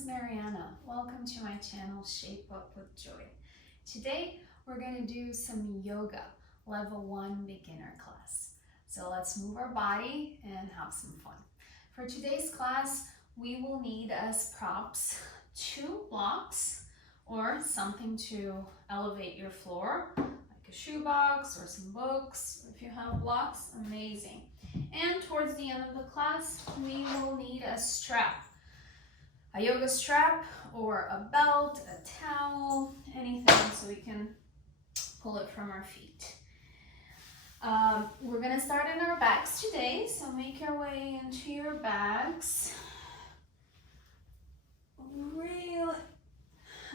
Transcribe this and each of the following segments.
is Mariana. Welcome to my channel, Shape Up with Joy. Today, we're going to do some yoga, level 1 beginner class. So let's move our body and have some fun. For today's class, we will need as props 2 blocks or something to elevate your floor, like a shoebox or some books. If you have blocks, amazing. And towards the end of the class, we will need a strap. A yoga strap or a belt, a towel, anything so we can pull it from our feet. We're gonna start in our bags today, so make your way into your bags. Really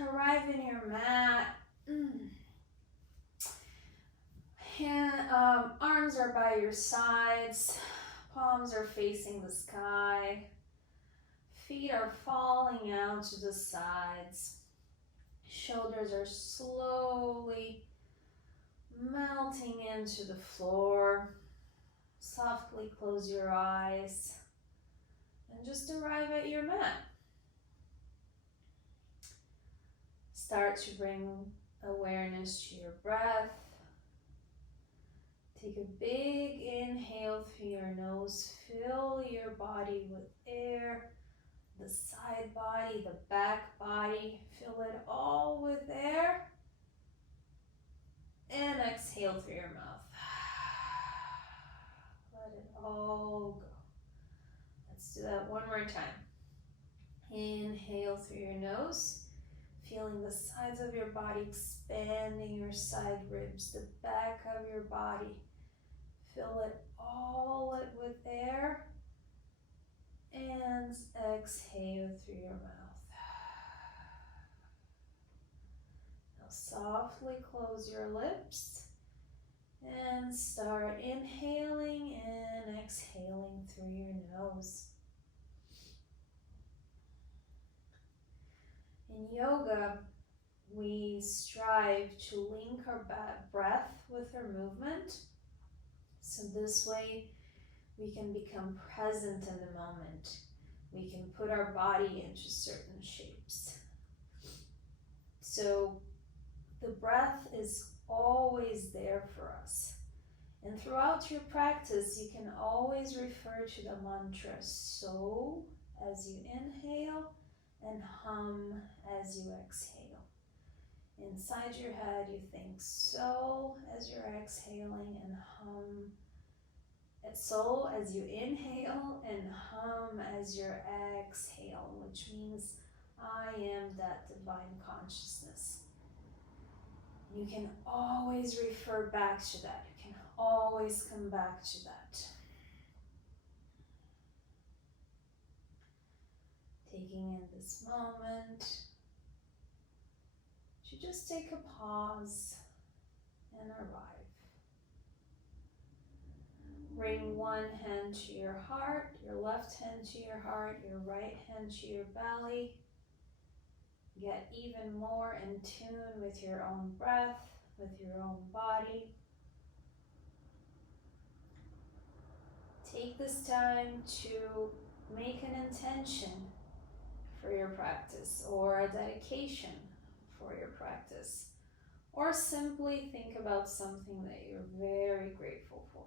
arrive in your mat. Arms are by your sides, palms are facing the sky. Feet are falling out to the sides. Shoulders are slowly melting into the floor. Softly close your eyes and just arrive at your mat. Start to bring awareness to your breath. Take a big inhale through your nose. Fill your body with air. The side body, the back body, fill it all with air. And exhale through your mouth. Let it all go. Let's do that one more time. Inhale through your nose, feeling the sides of your body expanding, your side ribs, the back of your body. Fill it all with air. And exhale through your mouth. Now softly close your lips and start inhaling and exhaling through your nose. In yoga, we strive to link our breath with our movement. So this way, we can become present in the moment. We can put our body into certain shapes. So the breath is always there for us. And throughout your practice, you can always refer to the mantra so as you inhale and hum as you exhale. Inside your head, you think so as you're exhaling and hum so as you inhale and hum as you're exhaling, which means I am that divine consciousness. You can always refer back to that. You can always come back to that. Taking in this moment to just take a pause and arrive. Bring one hand to your heart, your left hand to your heart, your right hand to your belly. Get even more in tune with your own breath, with your own body. Take this time to make an intention for your practice or a dedication for your practice, or simply think about something that you're very grateful for.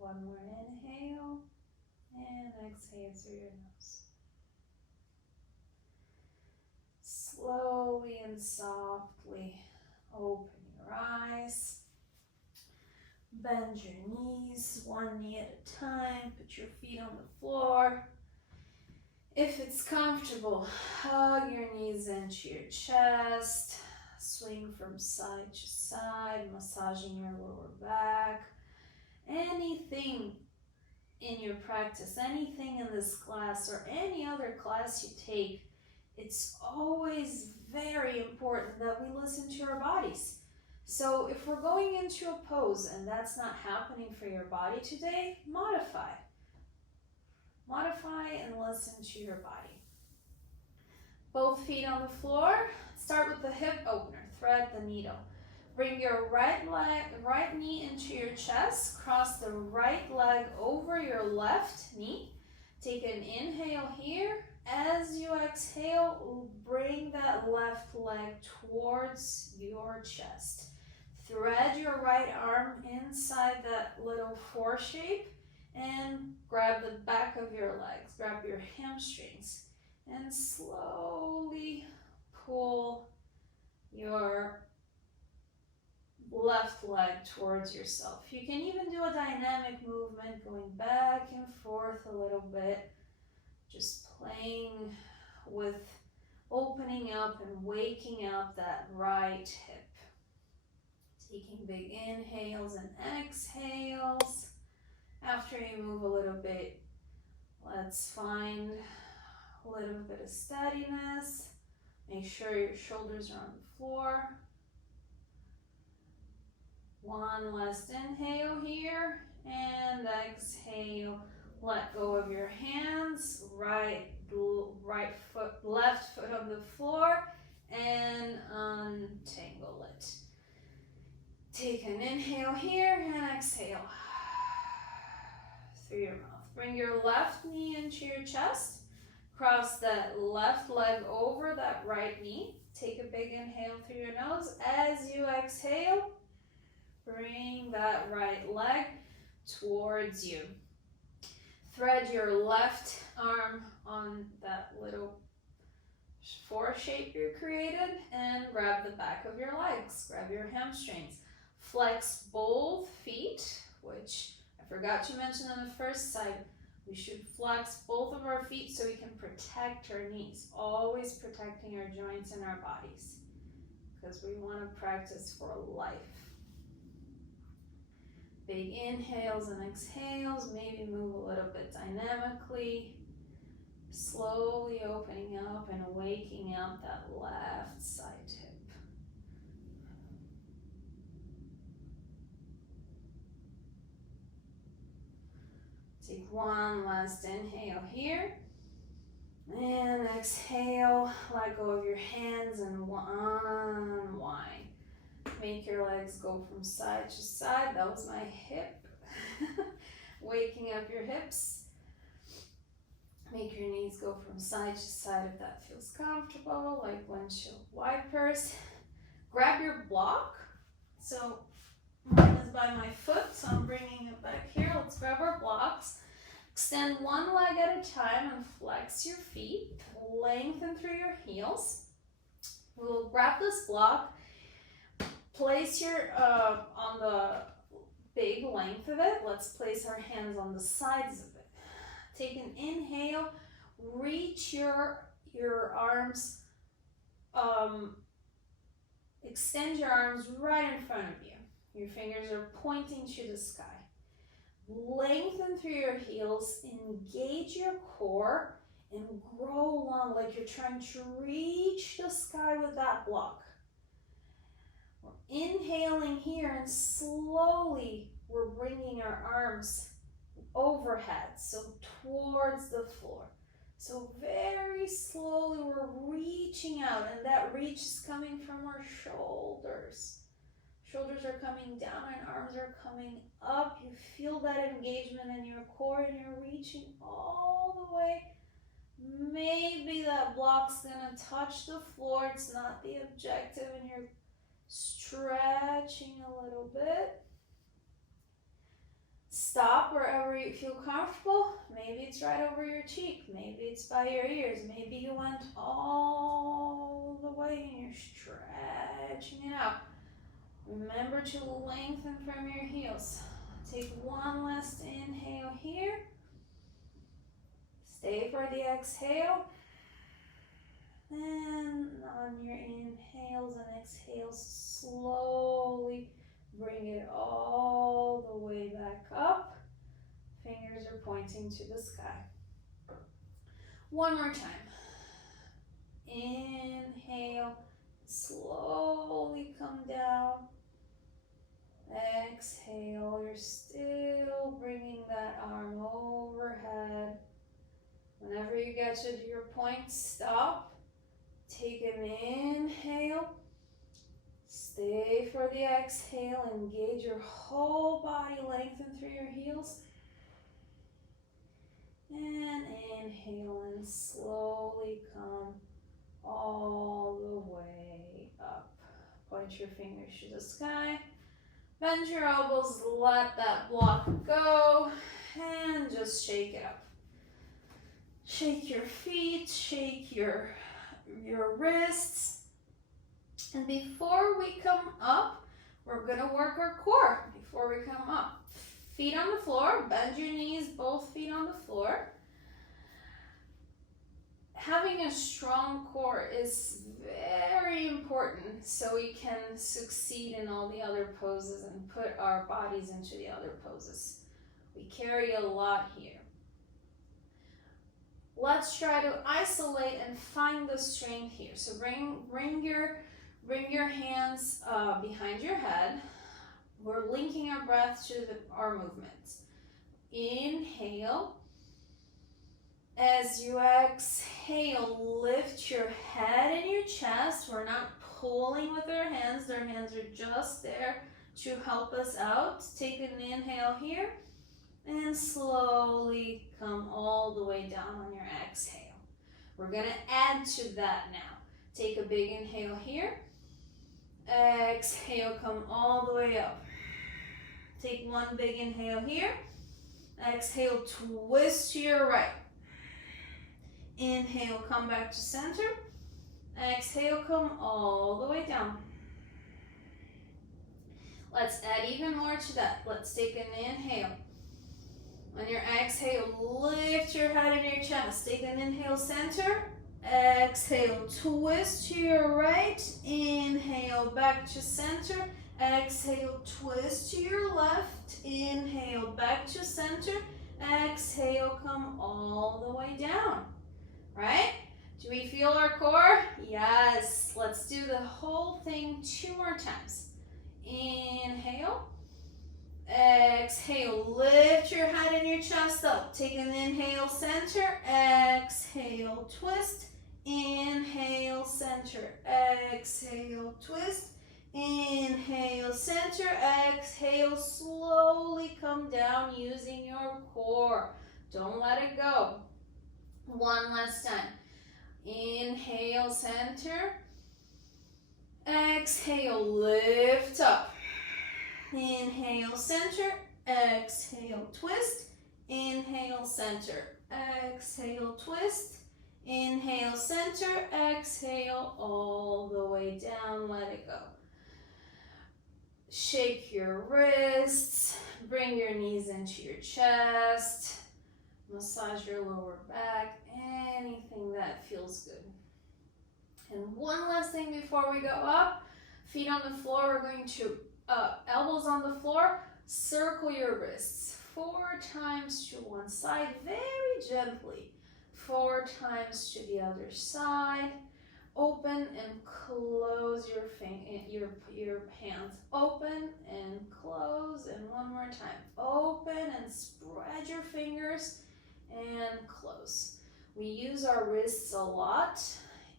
One more inhale and exhale through your nose. Slowly and softly open your eyes. Bend your knees, one knee at a time. Put your feet on the floor. If it's comfortable, hug your knees into your chest. Swing from side to side, massaging your lower back. Anything in your practice, anything in this class or any other class you take, it's always very important that we listen to our bodies. So if we're going into a pose and that's not happening for your body today, modify. Modify and listen to your body. Both feet on the floor. Start with the hip opener. Thread the needle. Bring your right knee into your chest. Cross the right leg over your left knee. Take an inhale here. As you exhale, bring that left leg towards your chest. Thread your right arm inside that little four shape and grab the back of your legs. Grab your hamstrings and slowly pull your left leg towards yourself. You can even do a dynamic movement going back and forth a little bit, just playing with opening up and waking up that right hip. Taking big inhales and exhales. After you move a little bit, let's find a little bit of steadiness. Make sure your shoulders are on the floor. One last inhale here, and exhale. Let go of your hands, left foot on the floor, and untangle it. Take an inhale here and exhale through your mouth. Bring your left knee into your chest. Cross that left leg over that right knee. Take a big inhale through your nose. As you exhale, bring that right leg towards you. Thread your left arm on that little four shape you created and grab the back of your legs. Grab your hamstrings. Flex both feet, which I forgot to mention on the first side. We should flex both of our feet so we can protect our knees. Always protecting our joints and our bodies, because we want to practice for life. Big inhales and exhales. Maybe move a little bit dynamically. Slowly opening up and waking up that left side hip. Take one last inhale here. And exhale. Let go of your hands and unwind. Make your legs go from side to side. That was my hip. Waking up your hips. Make your knees go from side to side if that feels comfortable, like windshield wipers. Grab your block. So mine is by my foot, so I'm bringing it back here. Let's grab our blocks. Extend one leg at a time and flex your feet. Lengthen through your heels. We'll grab this block. Place your on the big length of it. Let's place our hands on the sides of it. Take an inhale. Reach your arms. Extend your arms right in front of you. Your fingers are pointing to the sky. Lengthen through your heels. Engage your core and grow long like you're trying to reach the sky with that block. Inhaling here, and slowly we're bringing our arms overhead, so towards the floor. So very slowly we're reaching out, and that reach is coming from our shoulders. Shoulders are coming down and arms are coming up. You feel that engagement in your core, and you're reaching all the way. Maybe that block's gonna touch the floor. It's not the objective, and you're stretching a little bit. Stop wherever you feel comfortable. Maybe it's right over your cheek. Maybe it's by your ears. Maybe you went all the way and you're stretching it out. Remember to lengthen from your heels. Take one last inhale here. Stay for the exhale. And on your inhales and exhales, slowly bring it all the way back up. Fingers are pointing to the sky. One more time. Inhale, slowly come down. Exhale, you're still bringing that arm overhead. Whenever you get to your point, stop. Take an inhale. Stay for the exhale. Engage your whole body. Lengthen through your heels. And inhale and slowly come all the way up. Point your fingers to the sky. Bend your elbows, let that block go, and just shake it up. Shake your feet, shake your wrists. And before we come up, we're gonna work our core before we come up. Feet on the floor, bend your knees, both feet on the floor. Having a strong core is very important so we can succeed in all the other poses and put our bodies into the other poses. We carry a lot here. Let's try to isolate and find the strength here. So bring your hands behind your head. We're linking our breath to our movements. Inhale. As you exhale, lift your head and your chest. We're not pulling with our hands. Our hands are just there to help us out. Take an inhale here and slowly come all the way down on your exhale. We're going to add to that now. Take a big inhale here. Exhale, come all the way up. Take one big inhale here. Exhale, twist to your right. Inhale, come back to center. Exhale, come all the way down. Let's add even more to that. Let's take an inhale. On your exhale, lift your head and your chest. Take an inhale, center. Exhale, twist to your right. Inhale, back to center. Exhale, twist to your left. Inhale, back to center. Exhale, come all the way down. Right? Do we feel our core? Yes. Let's do the whole thing 2 more times. Inhale. Exhale. Lift your head and your chest up. Take an inhale, center. Exhale, twist. Inhale, center. Exhale, twist. Inhale, center. Exhale, slowly come down using your core. Don't let it go. One last time. Inhale, center. Exhale, lift up. Inhale, center. Exhale, twist. Inhale, center. Exhale, twist. Inhale, center. Exhale, all the way down. Let it go. Shake your wrists. Bring your knees into your chest. Massage your lower back, anything that feels good. And one last thing before we go up, feet on the floor, we're going to, elbows on the floor, circle your wrists 4 times to one side, very gently. 4 times to the other side. Open and close your hands. Open and close, and one more time. Open and spread your fingers. And close. We use our wrists a lot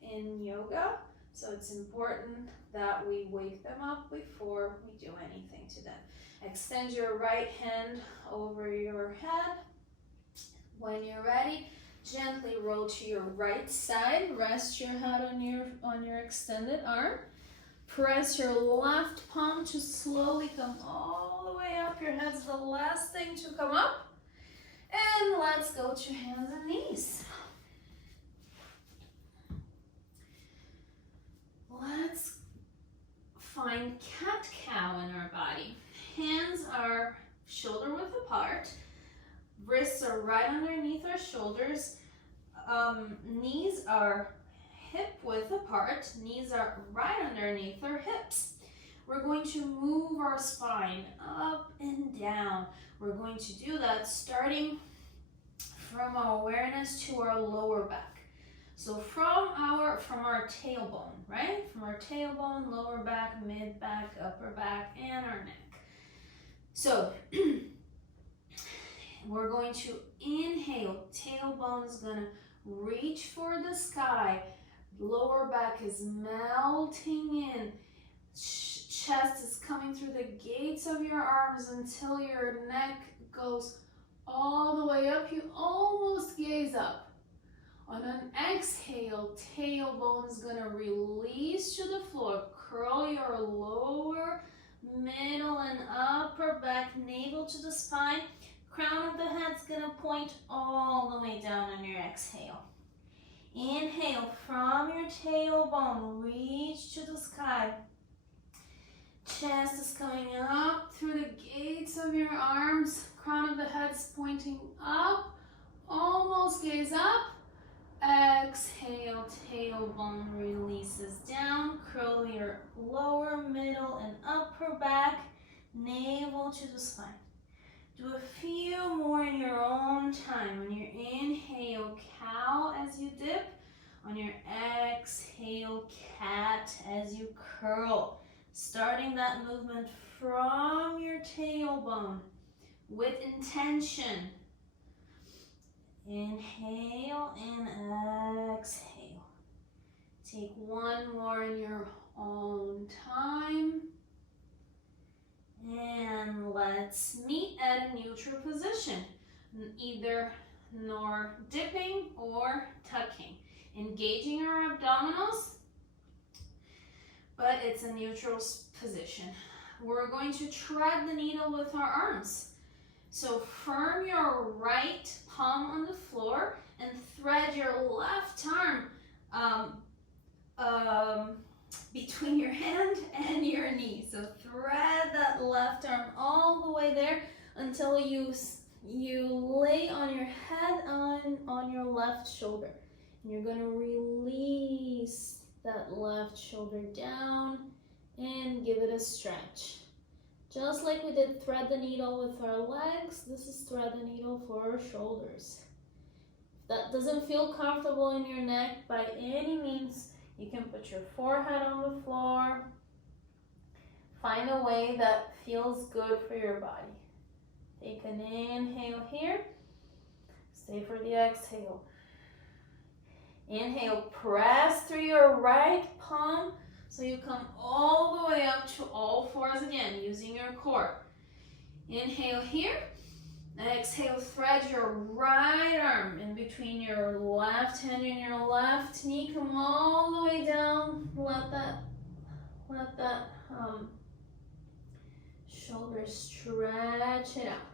in yoga, so it's important that we wake them up before we do anything to them. Extend your right hand over your head. When you're ready, gently roll to your right side. Rest your head on your extended arm. Press your left palm to slowly come all the way up. Your head's the last thing to come up. And let's go to hands and knees. Let's find cat-cow in our body. Hands are shoulder width apart. Wrists are right underneath our shoulders. Knees are hip width apart. Knees are right underneath our hips. We're going to move our spine up and down. We're going to do that starting from our awareness to our lower back. So from our tailbone, right? From our tailbone, lower back, mid back, upper back, and our neck. So we're going to inhale. Tailbone is going to reach for the sky. Lower back is melting in. chest is coming through the gates of your arms until your neck goes all the way up. You almost gaze up. On an exhale, tailbone is gonna release to the floor. Curl your lower, middle, and upper back, navel to the spine. Crown of the head's gonna point all the way down on your exhale. Inhale from your tailbone, reach to the sky. Chest is coming up through the gates of your arms. Crown of the head's pointing up. Almost gaze up. Exhale, tailbone releases down. Curl your lower, middle, and upper back. Navel to the spine. Do a few more in your own time. On your inhale, cow as you dip. On your exhale, cat as you curl. Starting that movement from your tailbone with intention. Inhale and exhale. Take one more in your own time. And let's meet at a neutral position, either nor dipping or tucking. Engaging our abdominals, but it's a neutral position. We're going to tread the needle with our arms. So firm your right palm on the floor and thread your left arm between your hand and your knee. So thread that left arm all the way there until you lay on your head on your left shoulder. And you're going to release that left shoulder down and give it a stretch. Just like we did thread the needle with our legs, this is thread the needle for our shoulders. If that doesn't feel comfortable in your neck by any means, you can put your forehead on the floor. Find a way that feels good for your body. Take an inhale here. Stay for the exhale. Inhale, press through your right palm so you come all the way up to all fours again, using your core. Inhale here. Exhale, thread your right arm in between your left hand and your left knee. Come all the way down. Let that shoulder stretch it out.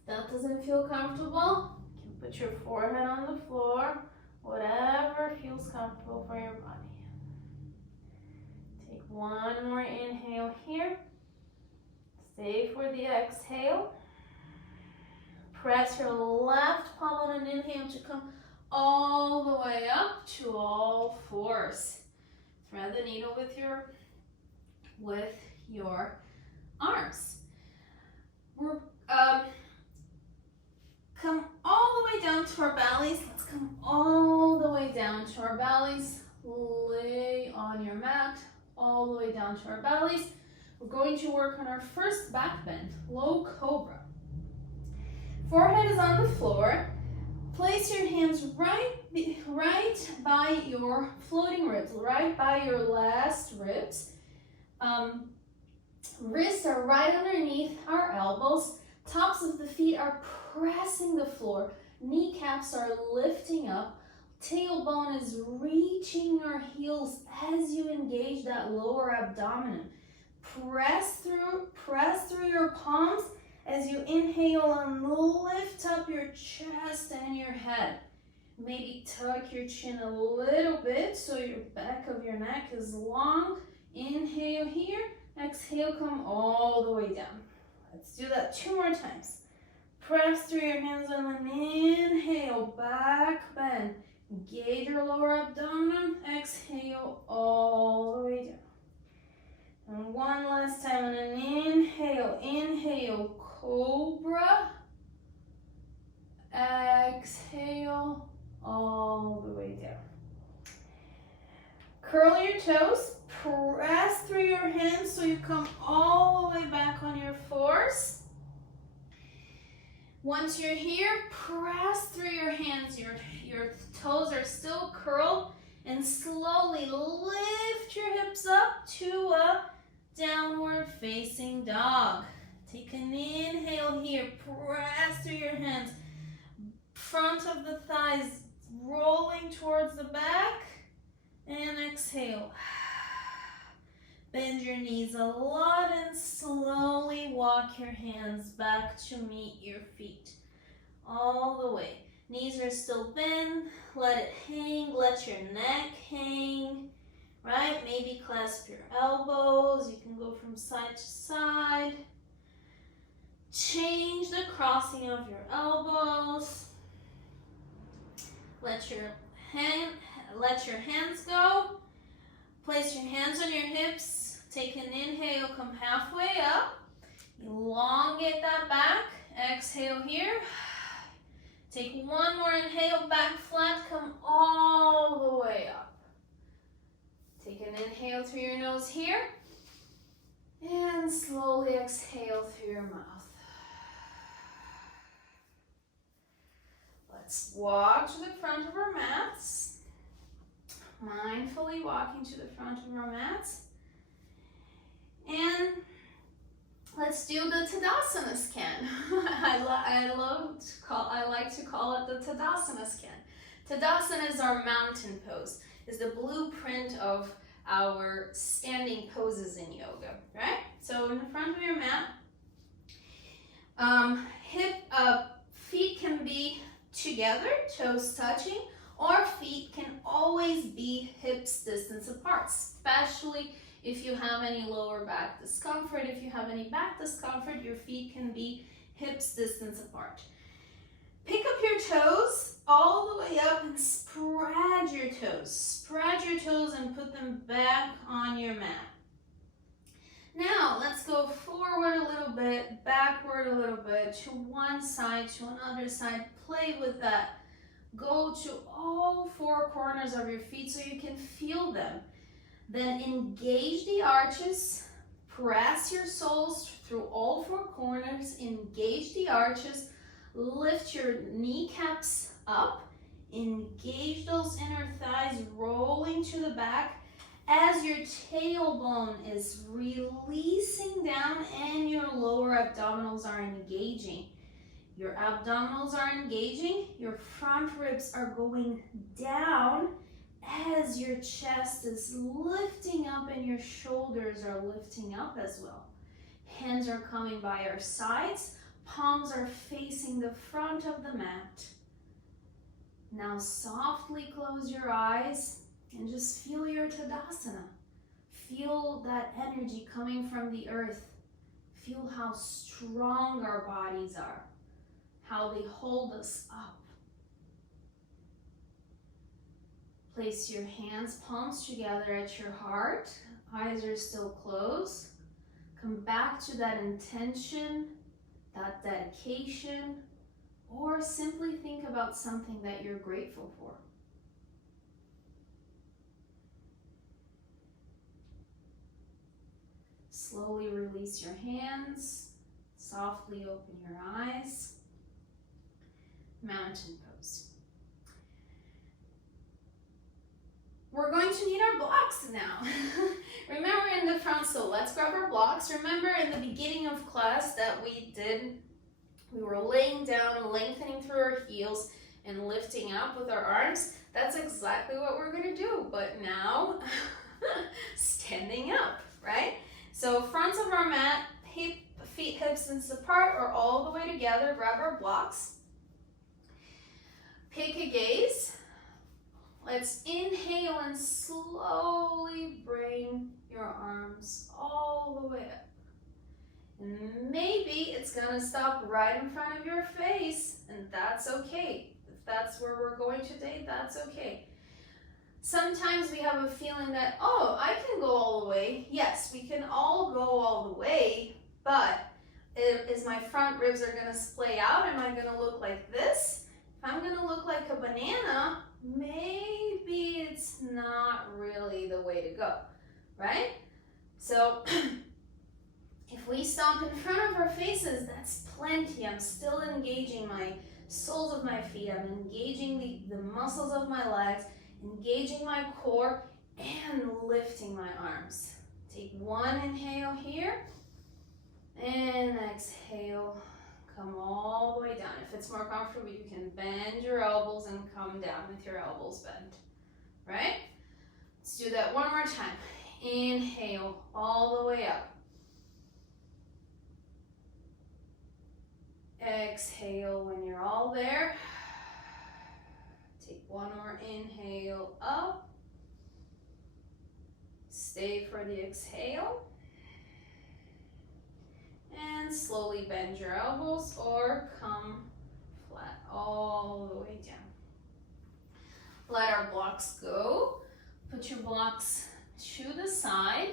If that doesn't feel comfortable, you can put your forehead on the floor. Whatever feels comfortable for your body. Take one more inhale here. Stay for the exhale. Press your left palm on an inhale to come all the way up to all fours. Thread the needle with your arms. Come all the way down to our bellies. Let's come all the way down to our bellies. Lay on your mat all the way down to our bellies. We're going to work on our first back bend, low cobra. Forehead is on the floor. Place your hands right by your floating ribs, right by your last ribs. Wrists are right underneath our elbows. Tops of the feet are pressing the floor. Kneecaps are lifting up. Tailbone is reaching your heels as you engage that lower abdomen. Press through your palms as you inhale and lift up your chest and your head. Maybe tuck your chin a little bit so your back of your neck is long. Inhale here. Exhale, come all the way down. Let's do that 2 more times. Press through your hands and then inhale, back bend. Engage your lower abdomen. Exhale all the way down. And one last time on an inhale. Inhale, cobra. Exhale all the way down. Curl your toes. Press through your hands so you come all the way back on your fours. Once you're here, press through your hands. Your toes are still curled, and slowly lift your hips up to a downward facing dog. Take an inhale here, press through your hands. Front of the thighs rolling towards the back. And exhale. Bend your knees a lot and slowly walk your hands back to meet your feet. All the way. Knees are still bent. Let it hang. Let your neck hang. Right? Maybe clasp your elbows. You can go from side to side. Change the crossing of your elbows. Let your hands go. Place your hands on your hips. Take an inhale, come halfway up. Elongate that back. Exhale here. Take one more inhale, back flat, come all the way up. Take an inhale through your nose here. And slowly exhale through your mouth. Let's walk to the front of our mats. Mindfully walking to the front of our mats. And let's do the Tadasana scan. I like to call it the Tadasana scan. Tadasana is our mountain pose. Is the blueprint of our standing poses in yoga, right? So in the front of your mat, feet can be together, toes touching, or feet can always be hips distance apart, especially if you have any lower back discomfort. If you have any back discomfort, your feet can be hips distance apart. Pick up your toes all the way up and spread your toes. Spread your toes and put them back on your mat. Now, let's go forward a little bit, backward a little bit, to one side, to another side. Play with that. Go to all four corners of your feet so you can feel them. Then engage the arches. Press your soles through all four corners. Engage the arches. Lift your kneecaps up. Engage those inner thighs, rolling to the back as your tailbone is releasing down and your lower abdominals are engaging. Your abdominals are engaging, your front ribs are going down as your chest is lifting up and your shoulders are lifting up as well. Hands are coming by our sides, palms are facing the front of the mat. Now softly close your eyes and just feel your Tadasana. Feel that energy coming from the earth. Feel how strong our bodies are, how they hold us up. Place your hands, palms together at your heart. Eyes are still closed. Come back to that intention, that dedication, or simply think about something that you're grateful for. Slowly release your hands. Softly open your eyes. Mountain pose. We're going to need our blocks now. Remember in the front, so let's grab our blocks. Remember in the beginning of class that we were laying down, lengthening through our heels and lifting up with our arms. That's exactly what we're gonna do, but now standing up, right? So front of our mat, feet hips distance apart or all the way together. Grab our blocks. Pick a gaze. Let's inhale and slowly bring your arms all the way up. And maybe it's gonna stop right in front of your face, and that's okay. If that's where we're going today, that's okay. Sometimes we have a feeling that, oh, I can go all the way. Yes, we can all go all the way, but is my front ribs are gonna splay out? Am I gonna look like this? If I'm gonna look like a banana, maybe it's not really the way to go, right? So if we stomp in front of our faces, that's plenty. I'm still engaging my soles of my feet. I'm engaging the muscles of my legs, engaging my core, and lifting my arms. Take one inhale here. Exhale, come all the way down. If it's more comfortable, you can bend your elbows and come down with your elbows bent, right? Let's do that one more time. Inhale, all the way up. Exhale when you're all there. Take one more inhale up. Stay for the exhale. And slowly bend your elbows or come flat all the way down. Let our blocks go. Put your blocks to the side.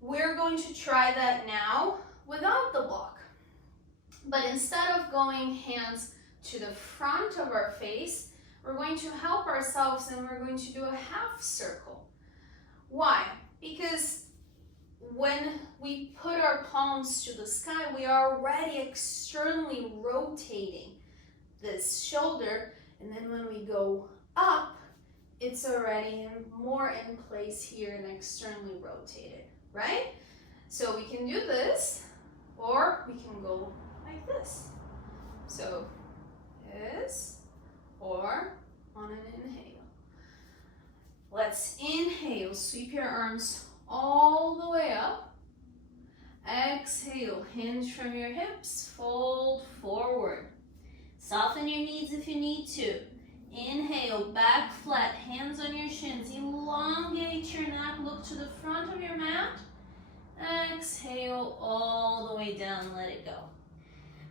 We're going to try that now without the block. But instead of going hands to the front of our face, we're going to help ourselves and we're going to do a half circle. Why? Because when we put our palms to the sky, we are already externally rotating this shoulder, and then when we go up, it's already more in place here and externally rotated, right? So we can do this, or we can go like this. So this, or on an inhale. Let's inhale, sweep your arms all the way up. Exhale, hinge from your hips, fold forward. Soften your knees if you need to. Inhale, back flat, hands on your shins. Elongate your neck, look to the front of your mat. Exhale all the way down, let it go.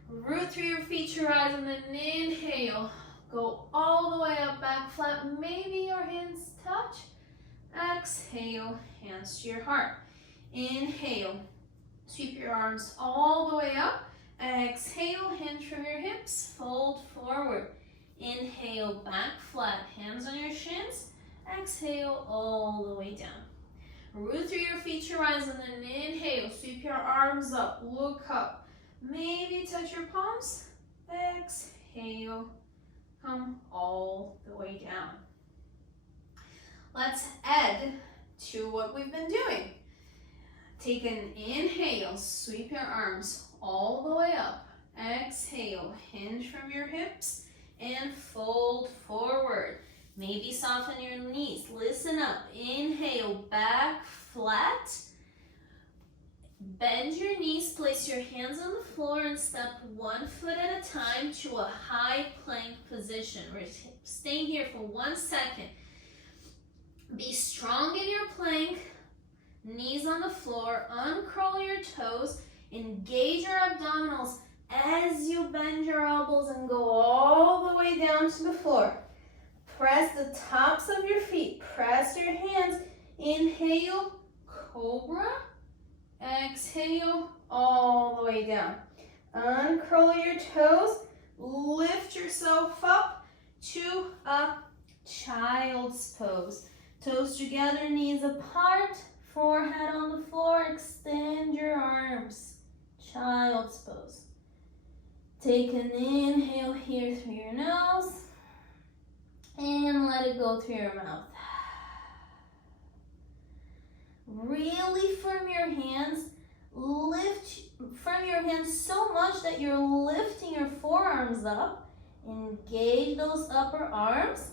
Root through your feet, your eyes, and then inhale. Go all the way up, back flat. Maybe your hands touch. Exhale, hands to your heart. Inhale, sweep your arms all the way up. Exhale, hinge from your hips, fold forward. Inhale, back flat, hands on your shins. Exhale, all the way down. Root through your feet, your eyes, and then inhale, sweep your arms up, look up. Maybe touch your palms. Exhale, come all the way down. Let's add to what we've been doing. Take an inhale, sweep your arms all the way up. Exhale, hinge from your hips and fold forward. Maybe soften your knees. Listen up. Inhale, back flat. Bend your knees, place your hands on the floor and step 1 foot at a time to a high plank position. We're staying here for 1 second. Be strong in your plank, knees on the floor, uncurl your toes, engage your abdominals as you bend your elbows and go all the way down to the floor. Press the tops of your feet, press your hands, inhale, cobra, exhale, all the way down. Uncurl your toes, lift yourself up to a child's pose. Toes together, knees apart, forehead on the floor, extend your arms. Child's pose. Take an inhale here through your nose and let it go through your mouth. Really firm your hands. Lift from your hands so much that you're lifting your forearms up. Engage those upper arms.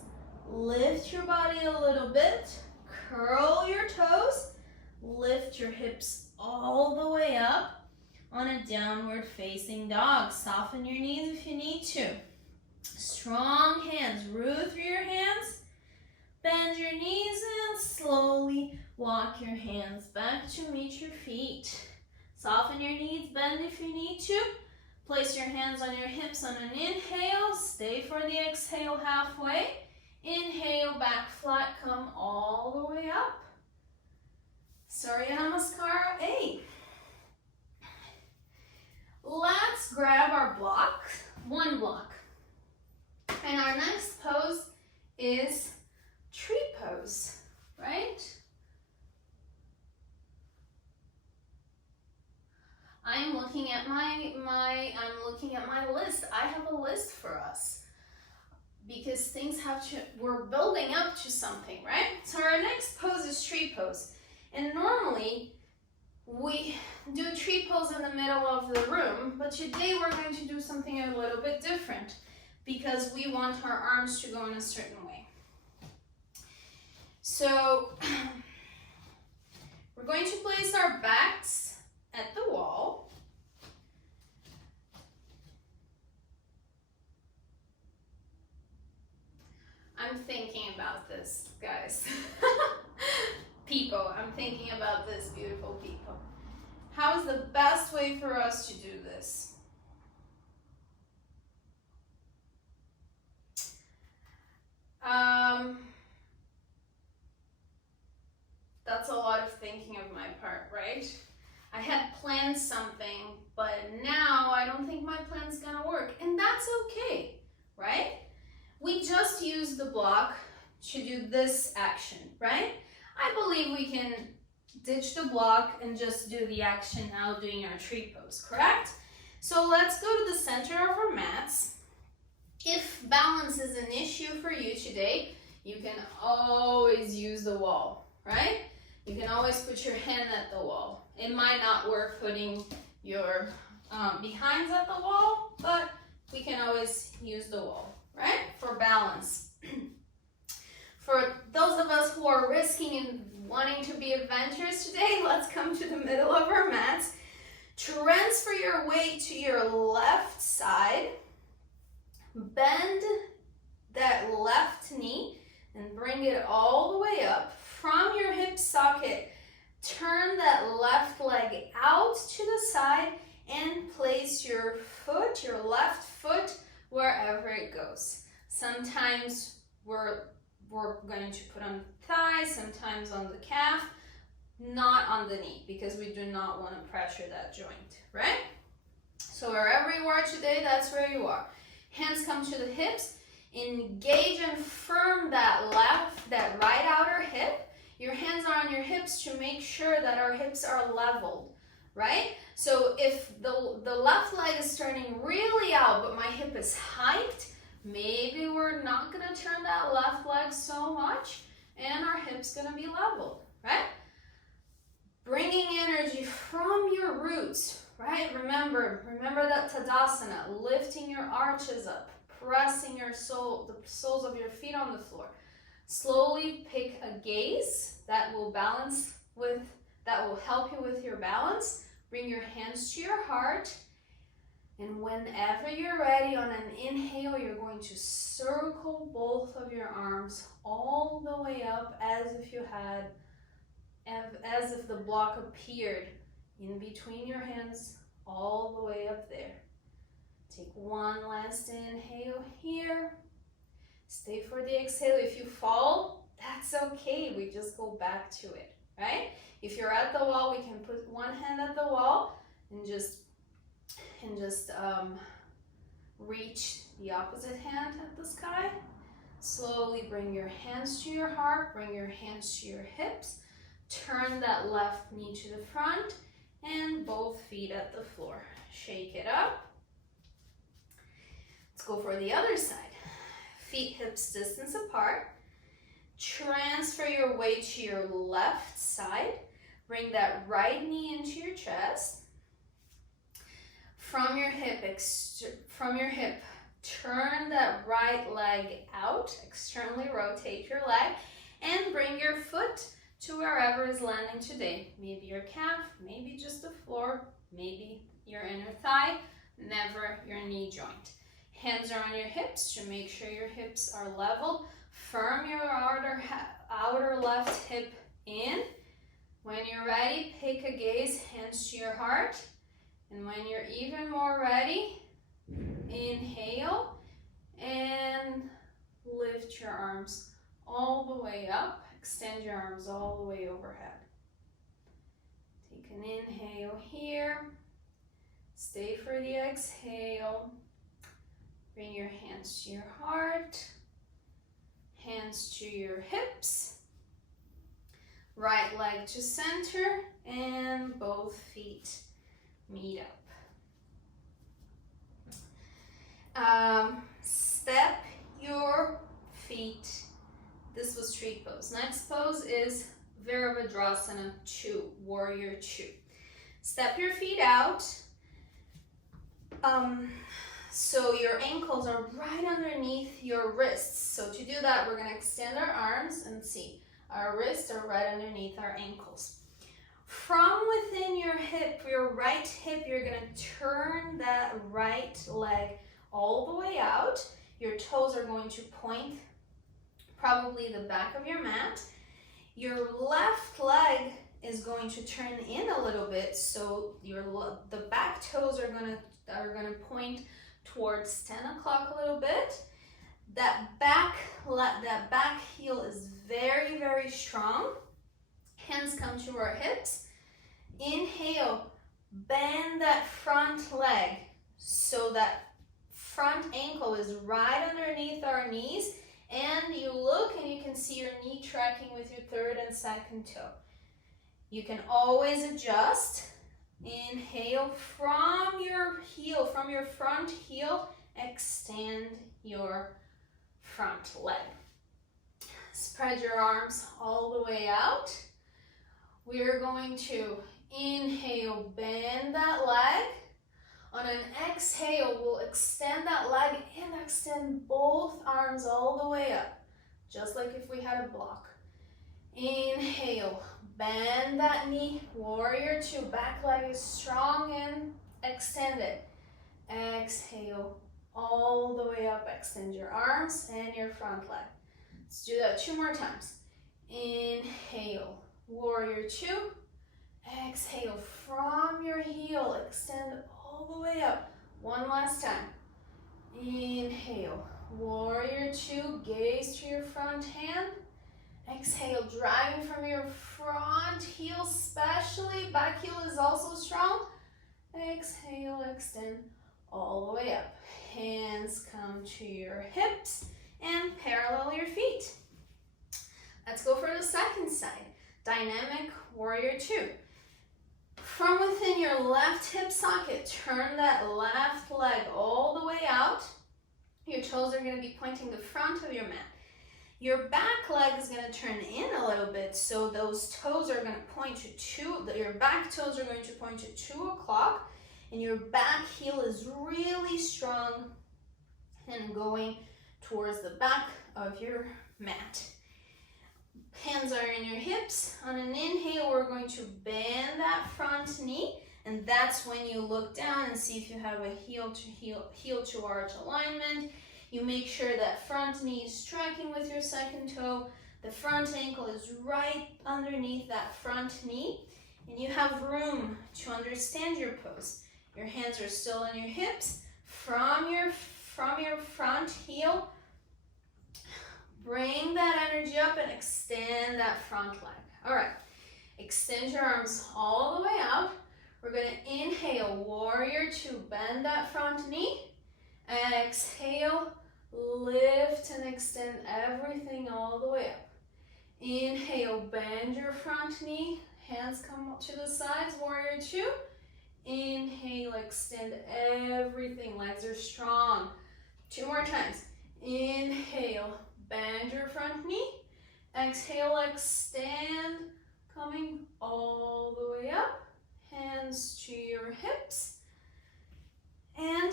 Lift your body a little bit. Curl your toes. Lift your hips all the way up on a downward facing dog. Soften your knees if you need to. Strong hands. Root through your hands. Bend your knees and slowly walk your hands back to meet your feet. Soften your knees, bend if you need to. Place your hands on your hips on an inhale. Stay for the exhale halfway. Inhale, back flat, come all the way up. Surya Namaskara 8. Let's grab our block, one block. And our next pose is tree pose, right? I'm looking at my list. I have a list for us because things we're building up to something, right? So our next pose is tree pose. And normally We do tree pose in the middle of the room, but today we're going to do something a little bit different because we want our arms to go in a certain way. So we're going to place our backs at the wall. I'm thinking about this, guys. People, I'm thinking about this, beautiful people. How is the best way for us to do this? That's a lot of thinking of my part, right? I had planned something, but now I don't think my plan's gonna work, and that's okay, right? We just used the block to do this action, right? I believe we can ditch the block and just do the action now doing our tree pose, correct? So let's go to the center of our mats. If balance is an issue for you today, you can always use the wall, right? You can always put your hand at the wall. It might not work putting your behinds at the wall, but we can always use the wall, right? For balance. For those of us who are risking and wanting to be adventurous today, let's come to the middle of our mats. Transfer your weight to your left side. Bend that left knee and bring it all the way up. From your hip socket, turn that left leg out to the side and place your foot, your left foot, wherever it goes. Sometimes we're going to put on the thigh, sometimes on the calf, not on the knee, because we do not want to pressure that joint, right? So wherever you are today, that's where you are. Hands come to the hips. Engage and firm that right outer hip. Your hands are on your hips to make sure that our hips are leveled, right? So if the left leg is turning really out, but my hip is hiked, maybe we're not gonna turn that left leg so much and our hip's gonna be leveled, right? Bringing energy from your roots, right? Remember that Tadasana, lifting your arches up, pressing the soles of your feet on the floor. Slowly pick a gaze that will help you with your balance. Bring your hands to your heart. And whenever you're ready, on an inhale, you're going to circle both of your arms all the way up as if the block appeared in between your hands all the way up there. Take one last inhale here. Stay for the exhale. If you fall, that's okay. We just go back to it, right? If you're at the wall, we can put one hand at the wall and just reach the opposite hand at the sky. Slowly bring your hands to your heart, bring your hands to your hips. Turn that left knee to the front and both feet at the floor. Shake it up. Let's go for the other side. Feet hips distance apart. Transfer your weight to your left side. Bring that right knee into your chest. From your hip, turn that right leg out. Externally rotate your leg and bring your foot to wherever is landing today. Maybe your calf, maybe just the floor, maybe your inner thigh, never your knee joint. Hands are on your hips to make sure your hips are level. Firm your outer left hip in. When you're ready, pick a gaze, hands to your heart. And when you're even more ready, inhale and lift your arms all the way up. Extend your arms all the way overhead. Take an inhale here. Stay for the exhale. Bring your hands to your heart. Hands to your hips. Right leg to center and both feet meet up. Step your feet. This was tree pose. Next pose is Virabhadrasana 2, Warrior 2. Step your feet out. So your ankles are right underneath your wrists. So to do that, we're gonna extend our arms and see. Our wrists are right underneath our ankles. From within your hip, your right hip, you're gonna turn that right leg all the way out. Your toes are going to point probably the back of your mat. Your left leg is going to turn in a little bit, so the back toes are gonna point towards 10 o'clock a little bit. That back heel is very, very strong. Hands come to our hips. Inhale, bend that front leg so that front ankle is right underneath our knees, and you look and you can see your knee tracking with your third and second toe. You can always adjust. Inhale from your heel, from your front heel, extend your front leg. Spread your arms all the way out. We're going to inhale, bend that leg. On an exhale, we'll extend that leg and extend both arms all the way up, just like if we had a block. Inhale, bend that knee, warrior two, back leg is strong and extended. Exhale, all the way up, extend your arms and your front leg. Let's do that 2 more times. Inhale, warrior two. Exhale, from your heel, extend all the way up. 1 last time. Inhale, warrior two, gaze to your front hand. Exhale, driving from your front heel, especially back heel is also strong. Exhale, extend all the way up. Hands come to your hips and parallel your feet. Let's go for the second side. Dynamic warrior two. From within your left hip socket, turn that left leg all the way out. Your toes are going to be pointing the front of your mat. Your back leg is going to turn in a little bit, so those toes are going to point to your back toes are going to point to 2 o'clock, and your back heel is really strong and going towards the back of your mat. Hands are in your hips. On an inhale, we're going to bend that front knee, and that's when you look down and see if you have a heel to arch alignment. You make sure that front knee is tracking with your second toe. The front ankle is right underneath that front knee, and you have room to understand your pose. Your hands are still on your hips. From your front heel, bring that energy up and extend that front leg. All right, extend your arms all the way out. We're gonna inhale, warrior two, bend that front knee. Exhale, lift and extend everything all the way up. Inhale, bend your front knee. Hands come up to the sides, warrior two. Inhale, extend everything, legs are strong. 2 more times. Inhale, bend your front knee. Exhale, extend, coming all the way up. Hands to your hips. And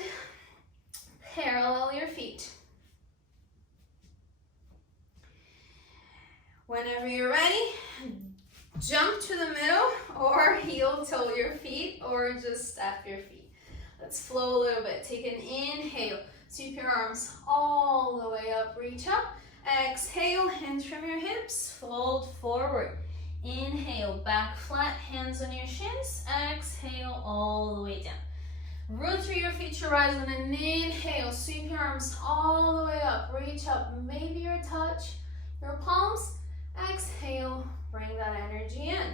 parallel your feet. Whenever you're ready, jump to the middle or heel toe your feet or just step your feet. Let's flow a little bit. Take an inhale. Sweep your arms all the way up, reach up. Exhale, hands from your hips, fold forward. Inhale, back flat, hands on your shins. Exhale, all the way down. Root through your feet to rise on an inhale. Sweep your arms all the way up, reach up. Maybe your touch your palms. Exhale, bring that energy in.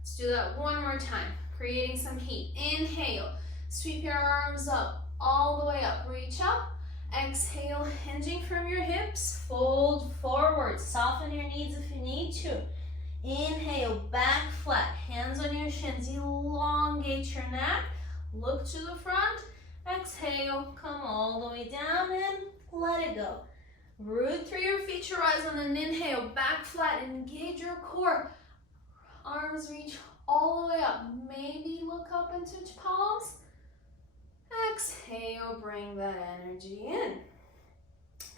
Let's do that 1 more time, creating some heat. Inhale, sweep your arms up, all the way up, reach up. Exhale, hinging from your hips, fold forward. Soften your knees if you need to. Inhale, back flat, hands on your shins, elongate your neck, look to the front. Exhale, come all the way down and let it go. Root through your feet to rise on an inhale, back flat, engage your core. Arms reach all the way up. Maybe look up and touch palms. Exhale, bring that energy in.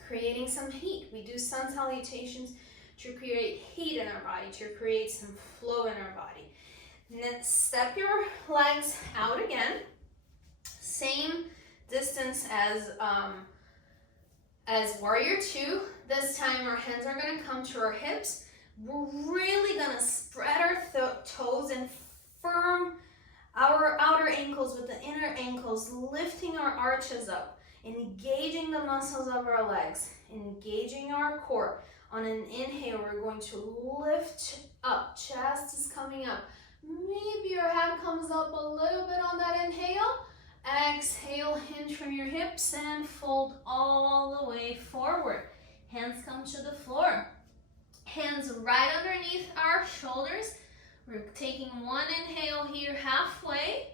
Creating some heat. We do sun salutations to create heat in our body, to create some flow in our body. And then step your legs out again. Same distance as warrior two. This time our hands are going to come to our hips. We're really going to spread our toes and firm our outer ankles with the inner ankles, lifting our arches up, engaging the muscles of our legs, engaging our core. On an inhale, we're going to lift up. Chest is coming up. Maybe your head comes up a little bit on that inhale. Exhale, hinge from your hips and fold all the way forward. Hands come to the floor. Hands right underneath our shoulders. We're taking one inhale here halfway.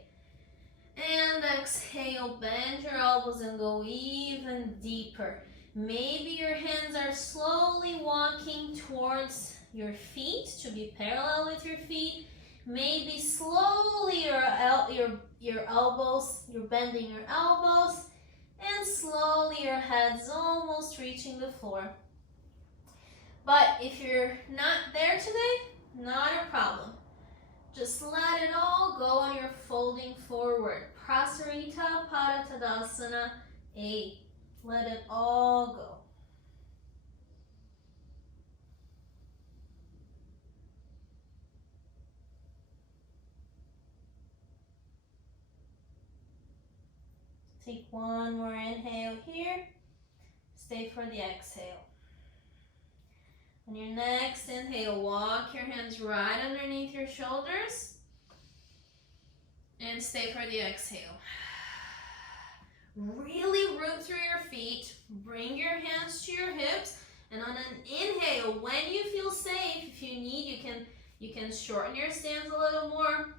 And exhale, bend your elbows and go even deeper. Maybe your hands are slowly walking towards your feet to be parallel with your feet. Maybe slowly your elbows, you're bending your elbows, and slowly your head's almost reaching the floor. But if you're not there today, not a problem. Just let it all go and you're folding forward. Utthita Parsvakonasana 8. Let it all go. Take one more inhale here. Stay for the exhale. On your next inhale, walk your hands right underneath your shoulders. And stay for the exhale. Really root through your feet. Bring your hands to your hips. And on an inhale, when you feel safe, if you need, you can shorten your stance a little more.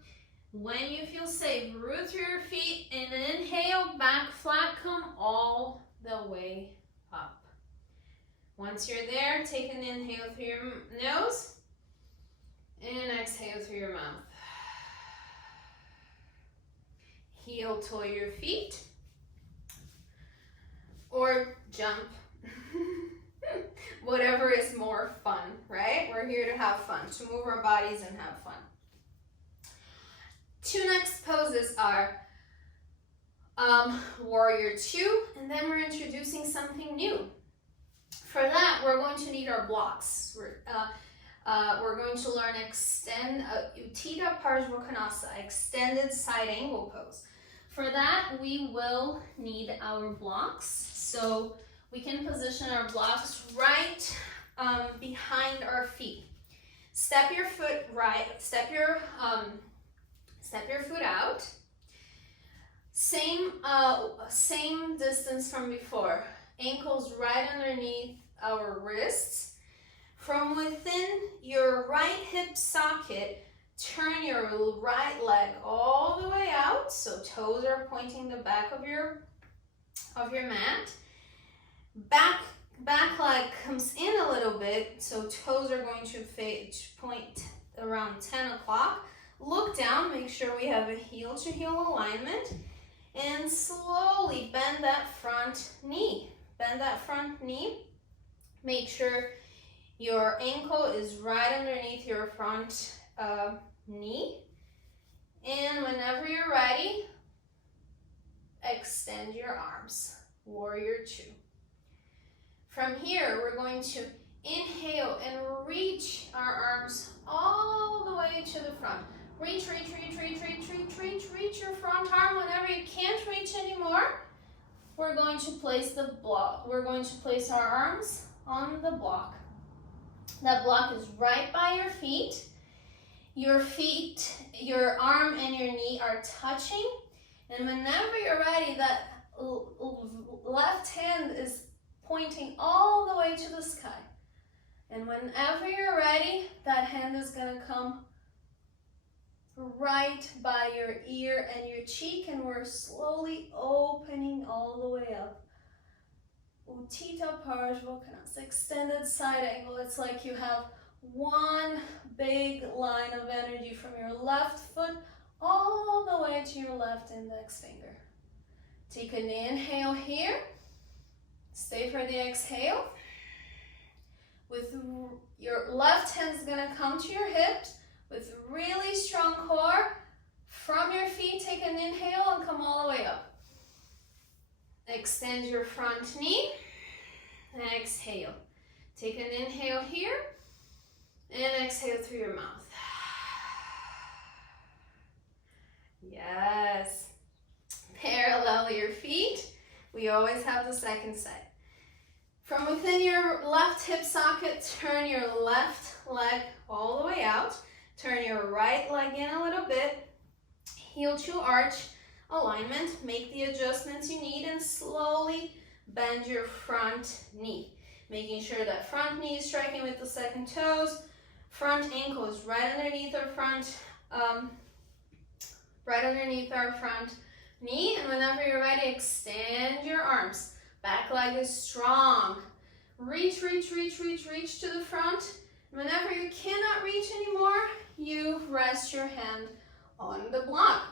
When you feel safe, root through your feet. And inhale, back flat, come all the way up. Once you're there, take an inhale through your nose and exhale through your mouth. Heel toe your feet or jump. Whatever is more fun, right? We're here to have fun, to move our bodies and have fun. Two next poses are warrior two, and then we're introducing something new. For that, we're going to need our blocks. We're going to learn Utthita Parsvakonasana, extended side angle pose. For that, we will need our blocks. So we can position our blocks right behind our feet. Step your foot right. Step your foot out. Same distance from before. Ankles right underneath our wrists. From within your right hip socket, turn your right leg all the way out, so toes are pointing the back of your mat. Back leg comes in a little bit, so toes are going to point around 10 o'clock. Look down, make sure we have a heel to heel alignment, and slowly bend that front knee. Bend that front knee. Make sure your ankle is right underneath your front knee. And whenever you're ready, extend your arms. Warrior two. From here, we're going to inhale and reach our arms all the way to the front. Reach your front arm. Whenever you can't reach anymore, we're going to place the block. We're going to place our arms on the block. That block is right by your feet. Your arm and your knee are touching. And whenever you're ready, that left hand is pointing all the way to the sky. And whenever you're ready, that hand is going to come right by your ear and your cheek, and we're slowly opening all the way up. Utthita Parsvakonasana, extended side angle. It's like you have One big line of energy from your left foot all the way to your left index finger. Take an inhale here. Stay for the exhale. With your left hand is gonna come to your hips with really strong core. From your feet, take an inhale and come all the way up. Extend your front knee. Exhale. Take an inhale here and exhale through your mouth. Yes. Parallel your feet. We always have the second side. From within your left hip socket, turn your left leg all the way out. Turn your right leg in a little bit. Heel to arch alignment. Make the adjustments you need and slowly bend your front knee. Making sure that front knee is striking with the second toes. Front ankle is right underneath our front knee. And whenever you're ready, extend your arms. Back leg is strong. Reach, reach, reach, reach, reach to the front. Whenever you cannot reach anymore, you rest your hand on the block.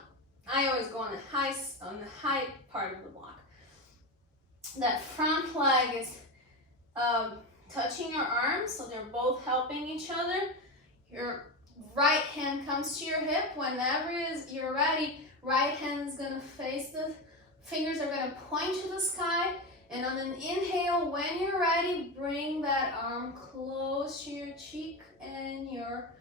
I always go on the high part of the block. That front leg is touching your arms, so they're both helping each other. Your right hand comes to your hip. Whenever you're ready, right hand is gonna face the fingers are gonna point to the sky. And on an inhale, when you're ready, bring that arm close to your cheek and your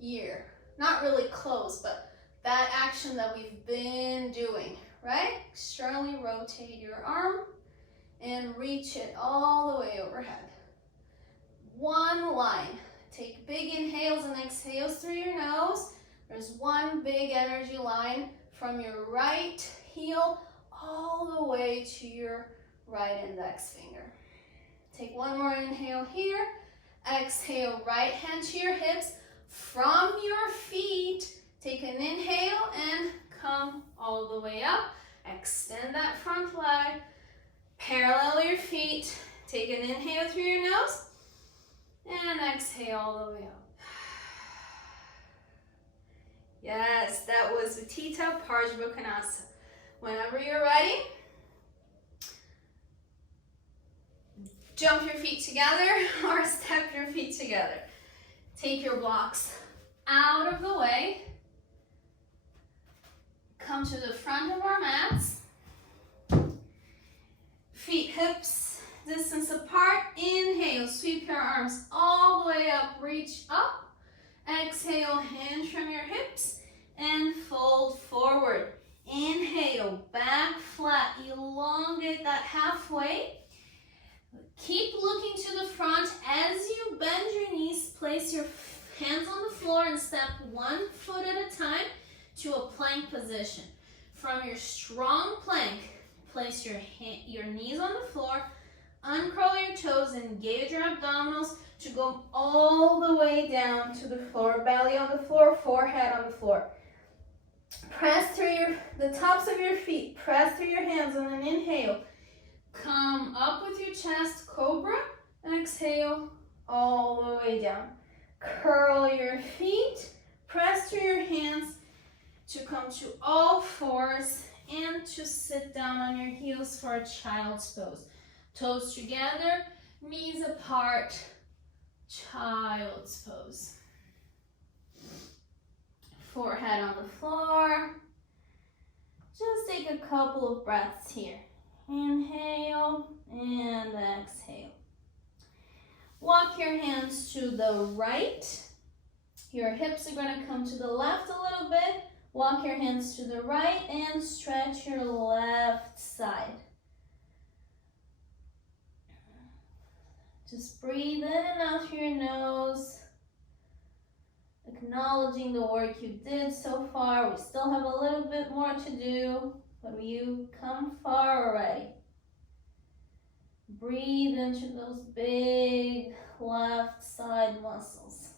ear. Not really close, but that action that we've been doing, right? Externally rotate your arm and reach it all the way overhead. One line. Take big inhales and exhales through your nose. There's one big energy line from your right heel all the way to your right index finger. Take one more inhale here. Exhale, right hand to your hips. From your feet, take an inhale and come all the way up. Extend that front leg. Parallel your feet. Take an inhale through your nose. And exhale all the way up. Yes, that was Utthita Parsvakonasana. Whenever you're ready, jump your feet together or step your feet together. Take your blocks out of the way. Come to the front of our mats. Feet hips distance apart. Inhale, sweep your arms all the way up, reach up. Exhale, hinge from your hips and fold forward. Inhale, back flat, elongate that halfway. Keep looking to the front. As you bend your knees, place your hands on the floor and step one foot at a time to a plank position. From your strong plank, place your knees on the floor, uncurl your toes, engage your abdominals to go all the way down to the floor. Belly on the floor, forehead on the floor. Press through the tops of your feet. Press through your hands on an inhale. Come up with your chest, cobra, and exhale all the way down. Curl your feet. Press through your hands to come to all fours and to sit down on your heels for a child's pose. Toes together, knees apart, child's pose. Forehead on the floor. Just take a couple of breaths here. Inhale and exhale. Walk your hands to the right. Your hips are going to come to the left a little bit. Walk your hands to the right and stretch your left side. Just breathe in and out through your nose. Acknowledging the work you did so far. We still have a little bit more to do, but you've come far already. Breathe into those big left side muscles.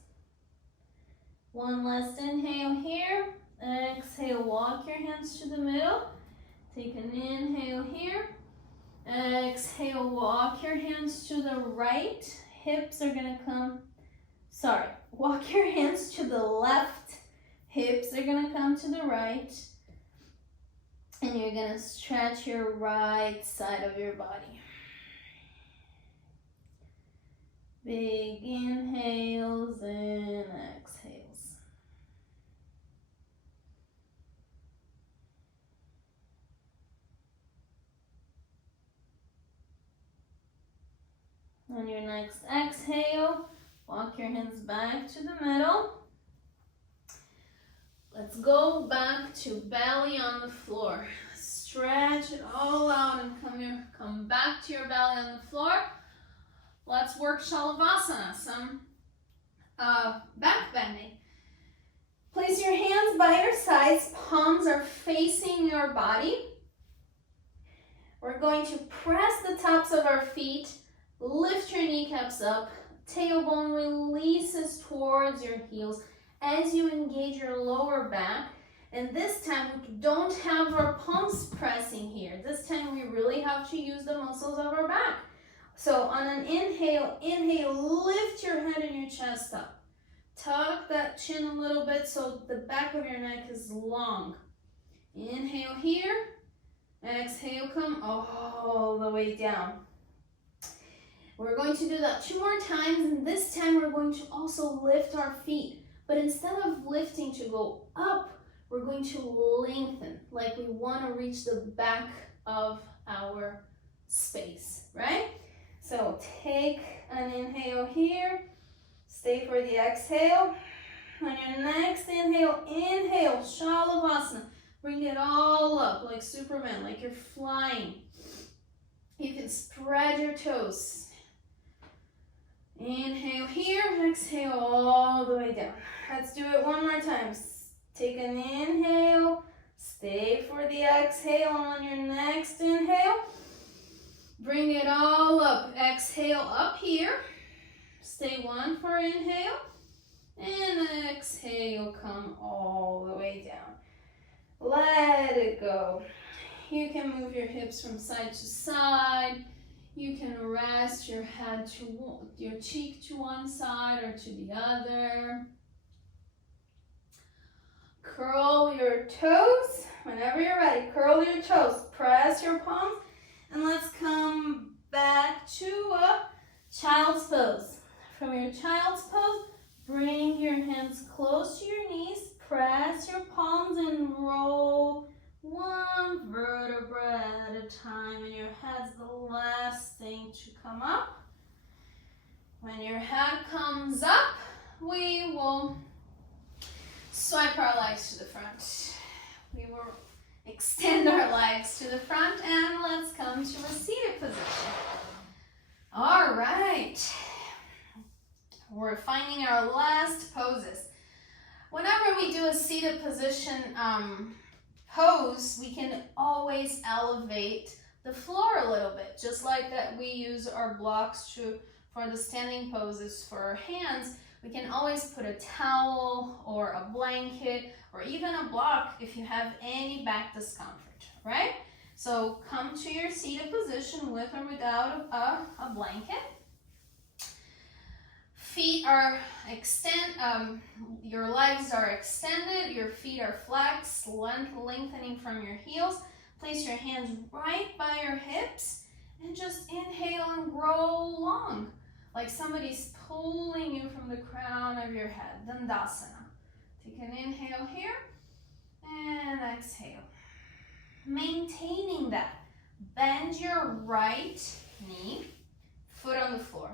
One last inhale here. Exhale, walk your hands to the middle. Take an inhale here. Exhale, walk your hands to the right. Hips are going to come Walk your hands to the left. Hips are gonna come to the right. And you're gonna stretch your right side of your body. Big inhales and exhales. On your next exhale, walk your hands back to the middle. Let's go back to belly on the floor. Stretch it all out and come back to your belly on the floor. Let's work Shalabhasana, some back bending. Place your hands by your sides, palms are facing your body. We're going to press the tops of our feet, lift your kneecaps up, tailbone releases towards your heels as you engage your lower back. And this time we don't have our palms pressing here. This time we really have to use the muscles of our back. So on an inhale, lift your head and your chest up. Tuck that chin a little bit so the back of your neck is long. Inhale here, exhale, come all the way down. We're going to do that 2 more times, and this time we're going to also lift our feet. But instead of lifting to go up, we're going to lengthen, like we want to reach the back of our space, right? So take an inhale here, stay for the exhale. On your next inhale, Shalabhasana. Bring it all up like Superman, like you're flying. You can spread your toes. Inhale here, exhale all the way down. Let's do it 1 more time. Take an inhale, stay for the exhale. On your next inhale, bring it all up. Exhale up here. Stay 1 for inhale. And exhale, come all the way down. Let it go. You can move your hips from side to side. You can rest your head to your cheek to one side or to the other. Curl your toes. Whenever you're ready, curl your toes. Press your palms. And let's come back to a child's pose. From your child's pose, bring your hands close to your knees. Press your palms and roll 1 vertebra at a time. And your head's the last thing to come up. When your head comes up, we will swipe our legs to the front. We will extend our legs to the front, and let's come to a seated position. All right. We're finding our last poses. Whenever we do a seated position pose, we can always elevate the floor a little bit, just like that we use our blocks for the standing poses for our hands. We can always put a towel or a blanket or even a block if you have any back discomfort, right? So come to your seated position with or without a blanket. Feet are your legs are extended, your feet are flexed, lengthening from your heels. Place your hands right by your hips and just inhale and grow long, like somebody's pulling you from the crown of your head. Dandasana. Take an inhale here and exhale. Maintaining that. Bend your right knee, foot on the floor.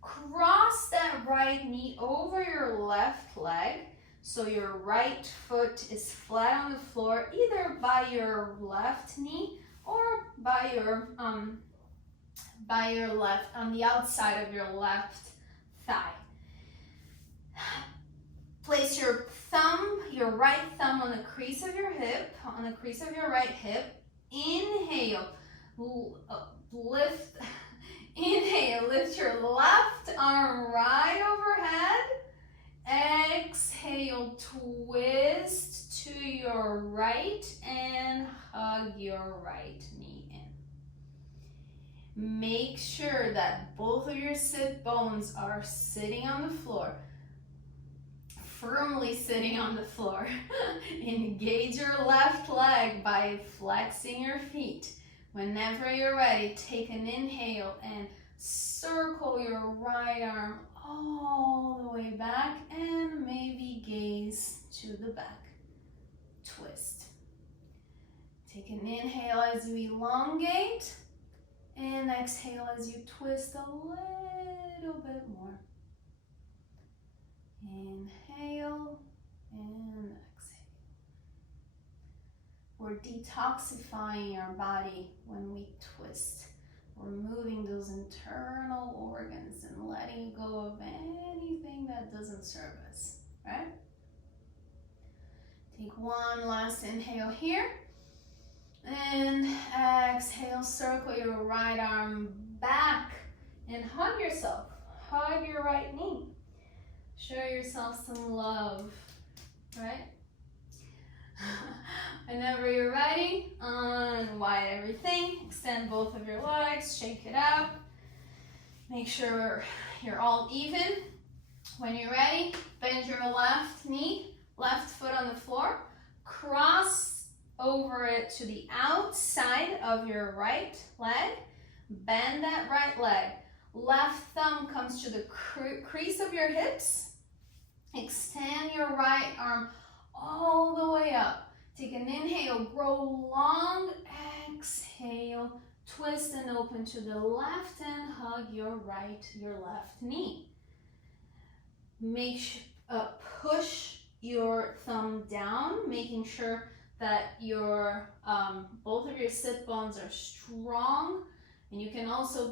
Cross that right knee over your left leg, so your right foot is flat on the floor, either by your left knee or by your left, on the outside of your left thigh. Place your right thumb on the crease of your hip, on the crease of your right hip. Inhale, lift. Inhale, lift your left arm right overhead. Exhale, twist to your right and hug your right knee in. Make sure that both of your sit bones are sitting on the floor. firmly sitting on the floor. Engage your left leg by flexing your feet. Whenever you're ready, take an inhale and circle your right arm all the way back and maybe gaze to the back. Twist. Take an inhale as you elongate and exhale as you twist a little bit more. Inhale and exhale. We're detoxifying our body when we twist. We're moving those internal organs and letting go of anything that doesn't serve us, right? Take one last inhale here. And exhale, circle your right arm back and hug yourself. Hug your right knee. Show yourself some love, right? Whenever you're ready, unwind everything. Extend both of your legs, shake it up. Make sure you're all even. When you're ready, bend your left knee, left foot on the floor. Cross over it to the outside of your right leg. Bend that right leg. Left thumb comes to the crease of your hips. Extend your right arm all the way up. Take an inhale, grow long. Exhale, twist and open to the left and hug your left knee. Push your thumb down, making sure that your both of your sit bones are strong, and you can also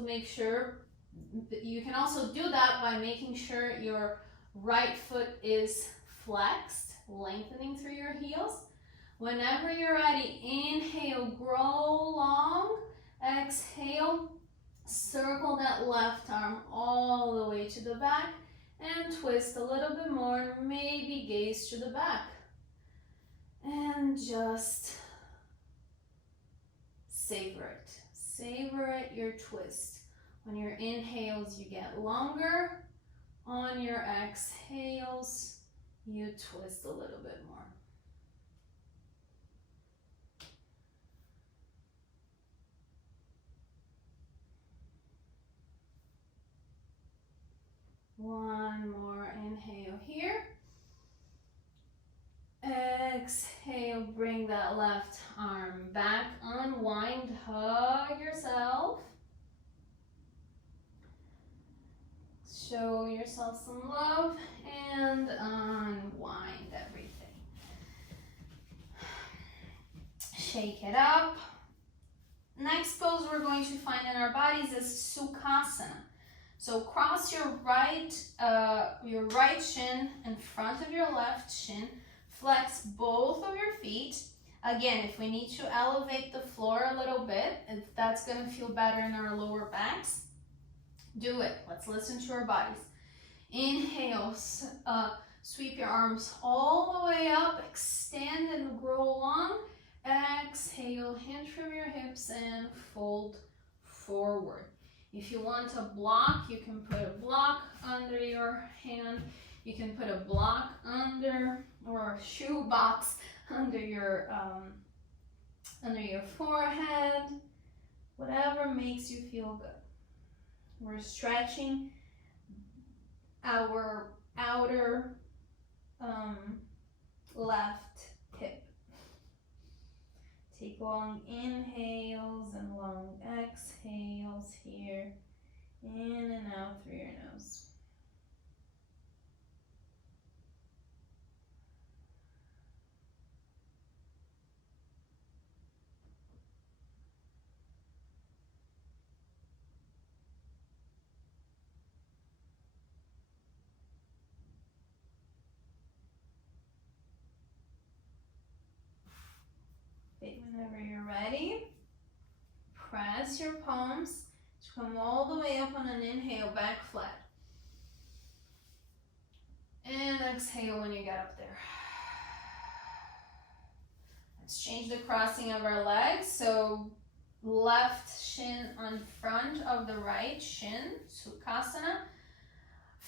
do that by making sure your right foot is flexed, lengthening through your heels. Whenever you're ready, inhale, grow long. Exhale, circle that left arm all the way to the back and twist a little bit more, maybe gaze to the back. And just savor it. Savor it, your twist. On your inhales, you get longer. On your exhales, you twist a little bit more. One more inhale here. Exhale, bring that left arm back, unwind, hug yourself. Show yourself some love and unwind everything. Shake it up. Next pose we're going to find in our bodies is Sukhasana. So cross your right shin in front of your left shin. Flex both of your feet. Again, if we need to elevate the floor a little bit, if that's going to feel better in our lower backs, do it. Let's listen to our bodies. Inhale, sweep your arms all the way up, extend and grow long. Exhale, hinge from your hips and fold forward. If you want a block, you can put a block under your hand. You can put a block under, or a shoe box under your forehead. Whatever makes you feel good. We're stretching our outer left hip. Take long inhales and long exhales here. In and out through your nose. Whenever you're ready, press your palms to come all the way up on an inhale, back flat. And exhale when you get up there. Let's change the crossing of our legs. So left shin on front of the right shin, Sukhasana.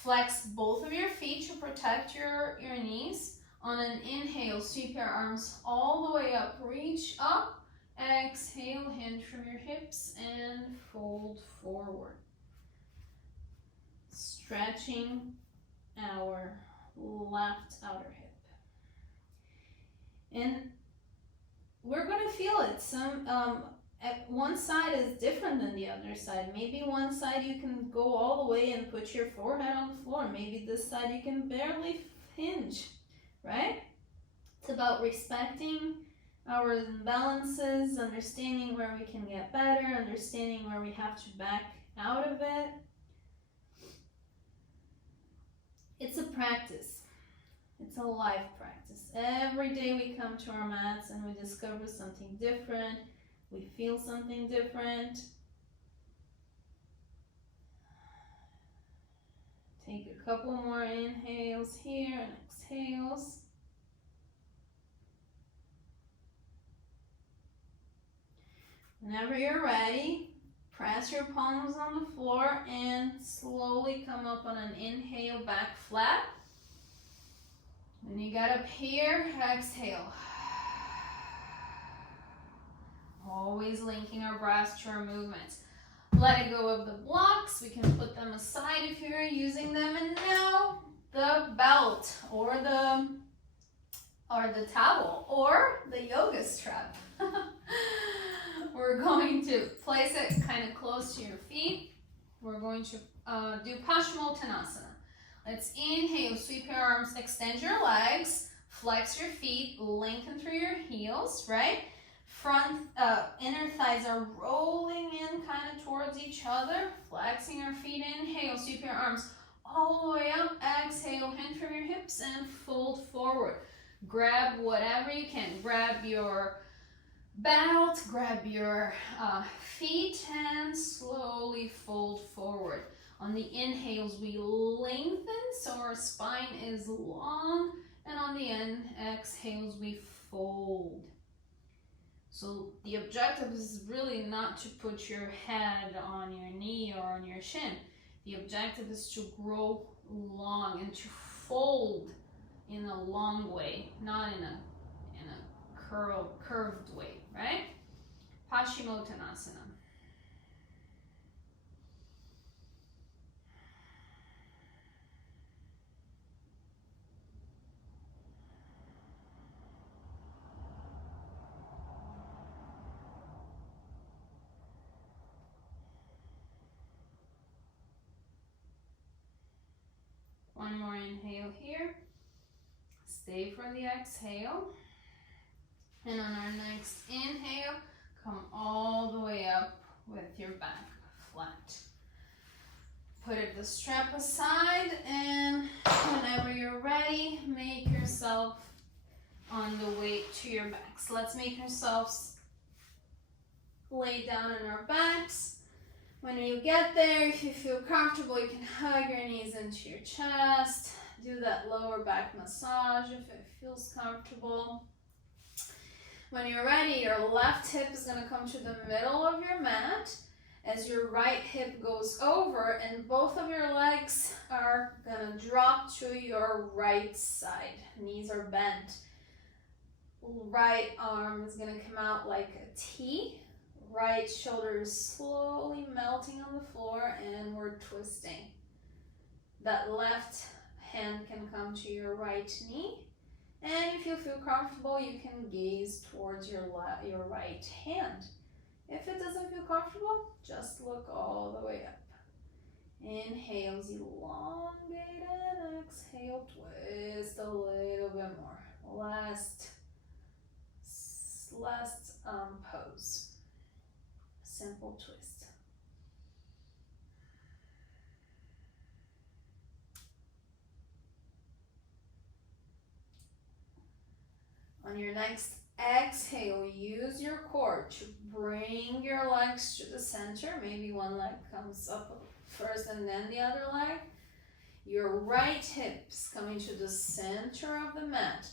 Flex both of your feet to protect your knees. On an inhale, sweep your arms all the way up. Reach up. Exhale, hinge from your hips and fold forward. Stretching our left outer hip. And we're going to feel it. One side is different than the other side. Maybe one side you can go all the way and put your forehead on the floor. Maybe this side you can barely hinge, right? It's about respecting our imbalances, understanding where we can get better, understanding where we have to back out of it. It's a practice. It's a life practice. Every day we come to our mats and we discover something different. We feel something different. Take a couple more inhales here and exhales. Whenever you're ready, press your palms on the floor and slowly come up on an inhale, back flat. When you get up here, exhale. Always linking our breath to our movements. Let it go of the blocks. We can put them aside if you're using them. And now the belt or the towel or the yoga strap. We're going to place it kind of close to your feet. We're going to do Parsvakonasana. Let's inhale, sweep your arms, extend your legs, flex your feet, lengthen through your heels, right? Front, inner thighs are rolling in kind of towards each other. Flexing your feet, inhale, sweep your arms all the way up. Exhale, hinge from your hips and fold forward. Grab whatever you can. Grab your belt, grab your feet and slowly fold forward. On the inhales, we lengthen so our spine is long. And on the exhales, we fold. So the objective is really not to put your head on your knee or on your shin. The objective is to grow long and to fold in a long way, not in a curved way, right? Parsvakonasana. One more inhale here. Stay for the exhale. And on our next inhale, come all the way up with your back flat. Put the strap aside, and whenever you're ready, make yourself on the way to your backs. Let's make ourselves lay down on our backs. When you get there, if you feel comfortable, you can hug your knees into your chest. Do that lower back massage if it feels comfortable. When you're ready, your left hip is going to come to the middle of your mat as your right hip goes over, and both of your legs are going to drop to your right side. Knees are bent. Right arm is going to come out like a T. Right shoulder is slowly melting on the floor and we're twisting. That left hand can come to your right knee. And if you feel comfortable, you can gaze towards your right hand. If it doesn't feel comfortable, just look all the way up. Inhales, elongate, and exhale, twist a little bit more. Last pose. Simple twist. On your next exhale, use your core to bring your legs to the center. Maybe one leg comes up first and then the other leg. Your right hip's coming to the center of the mat.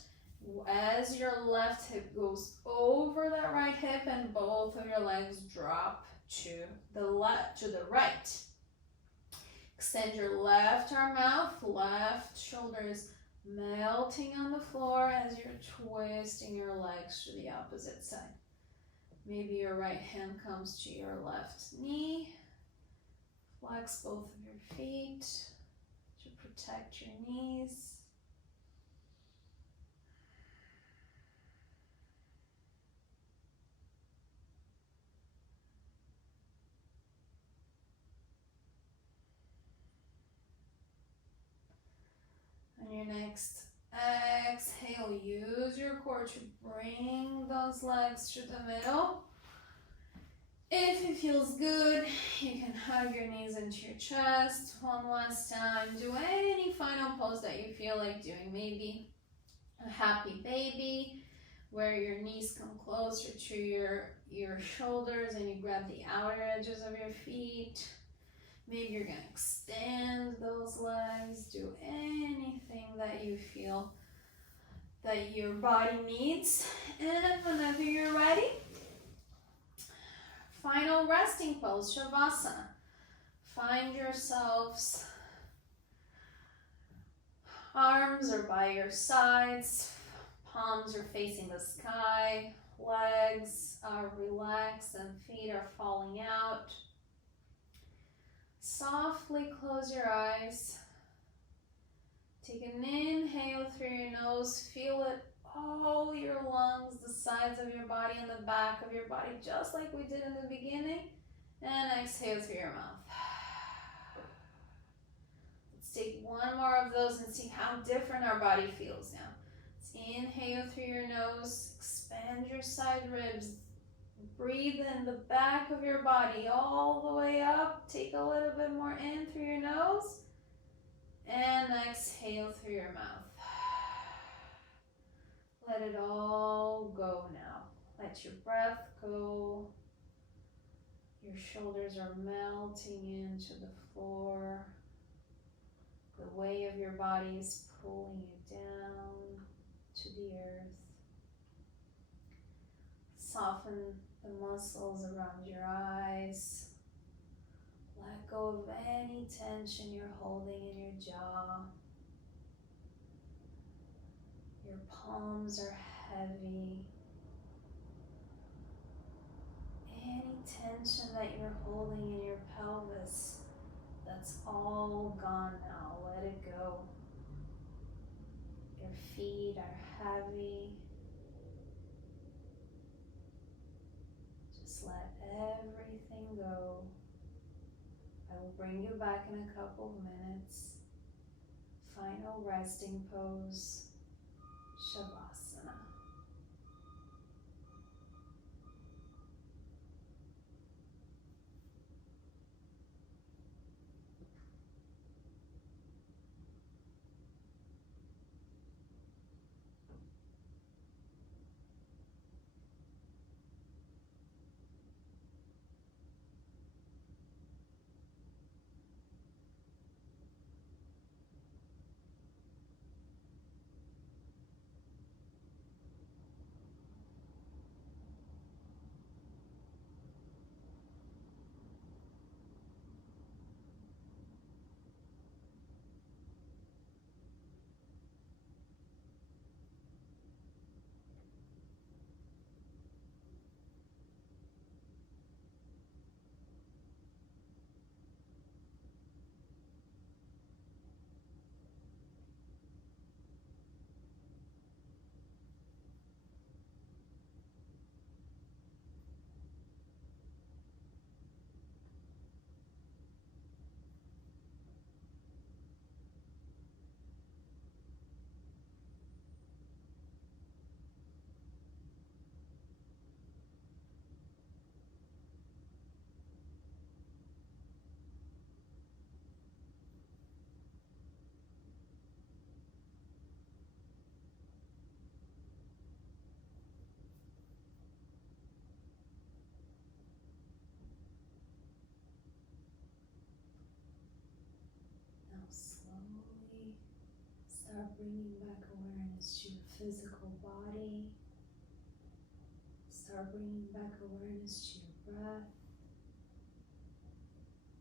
As your left hip goes over that right hip and both of your legs drop to the right. Extend your left arm out, left shoulder is melting on the floor as you're twisting your legs to the opposite side. Maybe your right hand comes to your left knee. Flex both of your feet to protect your knees. On your next exhale, use your core to bring those legs to the middle. If it feels good, you can hug your knees into your chest. One last time. Do any final pose that you feel like doing. Maybe a happy baby, where your knees come closer to your shoulders and you grab the outer edges of your feet. Maybe you're going to extend those legs. Do anything that you feel that your body needs. And whenever you're ready, final resting pose, Shavasana. Find yourselves, arms are by your sides, palms are facing the sky, legs are relaxed and feet are falling out. Softly close your eyes. Take an inhale through your nose. Feel it all your lungs, the sides of your body and the back of your body, just like we did in the beginning. And exhale through your mouth. Let's take one more of those and see how different our body feels now. Let's inhale through your nose. Expand your side ribs. Breathe in the back of your body all the way up. Take a little bit more in through your nose. And exhale through your mouth. Let it all go now. Let your breath go. Your shoulders are melting into the floor. The weight of your body is pulling you down to the earth. Soften the muscles around your eyes. Let go of any tension you're holding in your jaw. Your palms are heavy. Any tension that you're holding in your pelvis, that's all gone now. Let it go. Your feet are heavy. Just let everything go. I will bring you back in a couple of minutes. Final resting pose, Shavasana. Slowly start bringing back awareness to your physical body. Start bringing back awareness to your breath.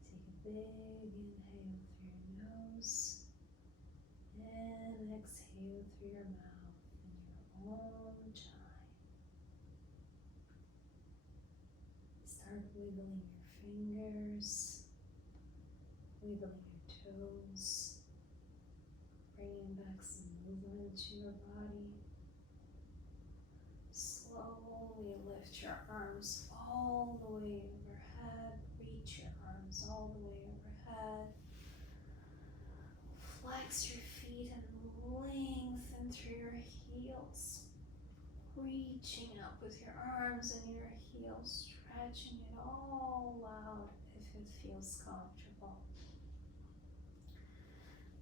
Take a big inhale nose and exhale through your mouth in your own time. Start wiggling your fingers, wiggling your toes, bringing back some movement to your body. Slowly lift your arms all the way overhead. Reach your arms all the way overhead. Flex your feet and lengthen through your heels. Reaching up with your arms and your heels, stretching it all out if it feels comfortable.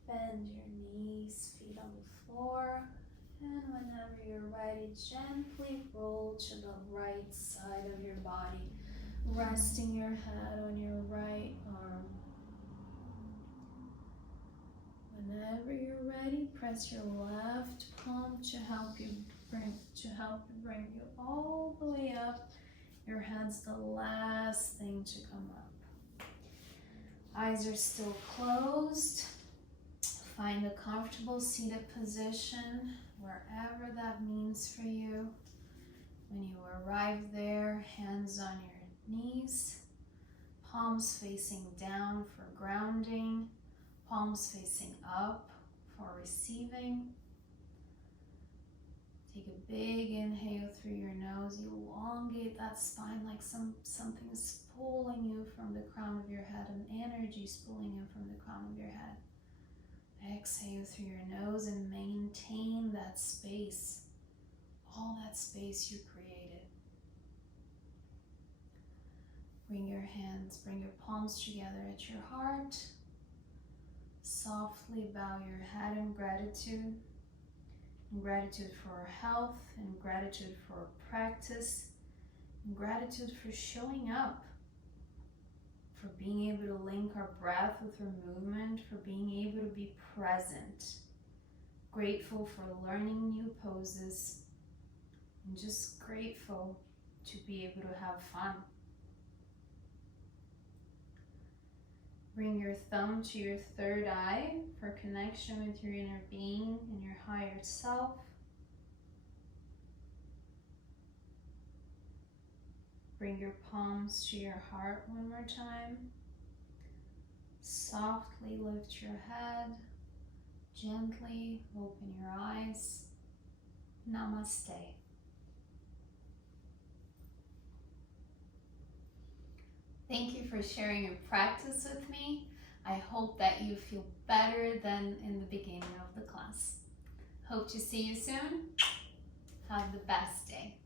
Bend your knees, feet on the floor, and whenever you're ready, gently roll to the right side of your body, resting your head on your right arm. Whenever you're ready, press your left palm to help you bring you all the way up. Your head's the last thing to come up. Eyes are still closed. Find a comfortable seated position, wherever that means for you. When you arrive there, hands on your knees, palms facing down for grounding, palms facing up for receiving. Take a big inhale through your nose. Elongate that spine like something is pulling you from the crown of your head, and energy is pulling you from the crown of your head. Exhale through your nose and maintain that space, all that space you created. Bring your palms together at your heart. Softly bow your head in gratitude. In gratitude for health, in gratitude for practice, in gratitude for showing up, for being able to link our breath with our movement, for being able to be present. Grateful for learning new poses, and just grateful to be able to have fun. Bring your thumb to your third eye for connection with your inner being and your higher self. Bring your palms to your heart one more time. Softly lift your head. Gently open your eyes. Namaste. Thank you for sharing your practice with me. I hope that you feel better than in the beginning of the class. Hope to see you soon. Have the best day.